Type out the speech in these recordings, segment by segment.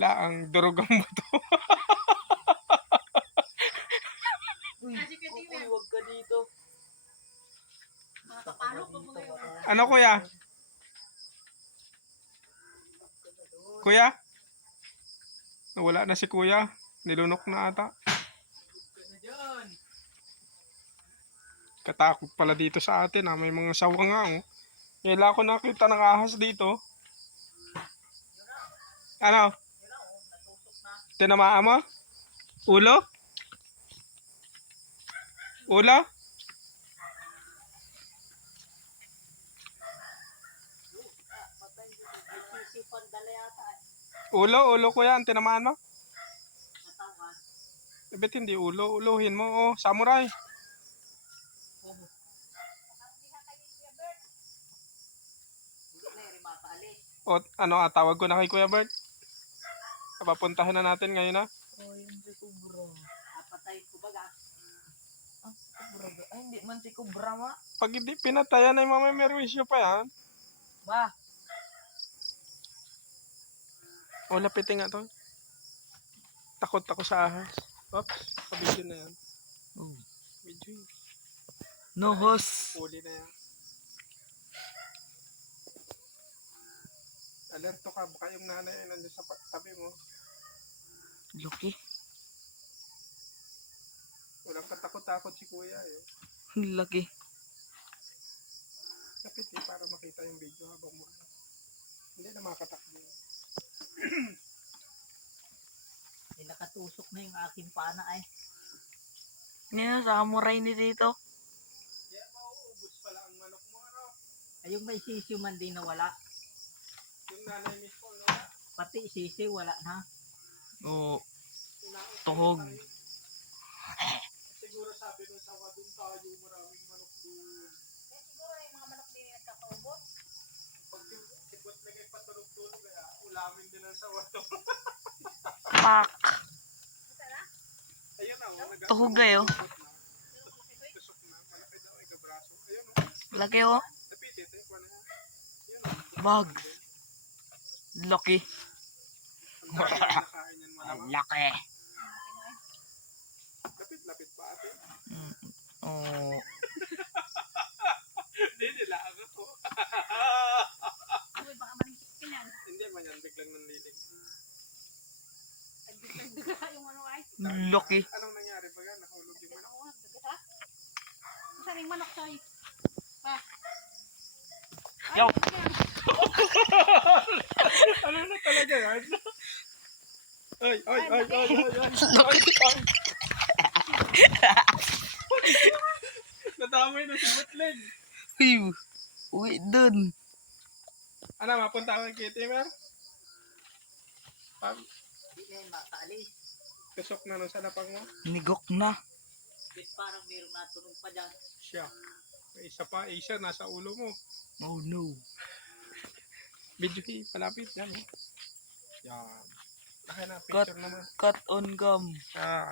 Laang durog ang buto. Uy, wag ka dito. Makakapalo pa mo ngayon. Ano kuya? Kuya? Wala na si kuya. Nilunok na ata. Katakot pala dito sa atin ha. May mga sawang nga oh. Kailan ko nakita ng ahas dito. Ano? Tinamaan mo? Ulo? Ulo? Ulo ko yan. Tinamaan mo? Ba't hindi ulo? Uluhin mo. Oh, samurai. O, ano, tawag ko na kay Kuya Bert. Papuntahan na natin ngayon na. Oh, yun si Cobra. Patay ko baga. Ah, Cobra ba? Ay, hindi man si Cobra ma. Pag hindi pinatayan ay mamamerwisyo pa yan. Ba? O, lapitin nga to. Takot ako sa ahas. Oops, kabidyo na yan. Oh. Video yun. No host. Huli na yan. Alerto ka, baka yung nanay ay nandiyan sa tabi mo. Lucky. Walang katakot-takot si kuya eh. Lucky. Kapit eh, para makita yung video habang mo. Hindi na makatakbo. Nakatusok na yung aking pana ay. Yan, samurai ni dito. Kaya mauubos pala ang manok mo ano. Ay yung may sisiw man din na wala. Yung nanay mismo no. Pati sisiw wala na. Oo. Tuhog. Siguro sabi nung sawa dun tayo maraming manok dun. Siguro yung mga manok din nagkakaubos. Pag sibot lagay patulog-tulog kaya ulamin din ang sawa to. Pak. Ayun na oh. Tuhog kayo. Tusok na. Malaki daw ay gabraso. Ayun oh. Laki oh. Napitit eh. Kuha na yan. Ayun oh. Bag. Lucky. Ang dami na nakain yan malamang. Laki. Lapit-lapit pa ate. Oh. Hindi nila ako. Ay baka manisip ka yan. Hindi man yan. Biglang nanlilig. Nagduga yung ano ay. Lucky. Anong nangyari ba yan? Nahulog yung manok? Oo, nagduga. Saan yung manok soy? Ha? Yo. Ano na talaga yan? Ay. Nadamay na si Butleg. Uy, dun. Ano, mapunta ako kay Timer? Hindi na yung makaalis. Tusok na nung sa lapang mo? Nigok na. Bit parang mayroong natunog pa dyan. Siya. May isa pa, isa nasa ulo mo. Oh no. Video palapit yan. Oh. Yan. Laki na Cut. picture naman. Cut on cam.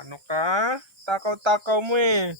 Ano ka? Takaw-takaw mo eh.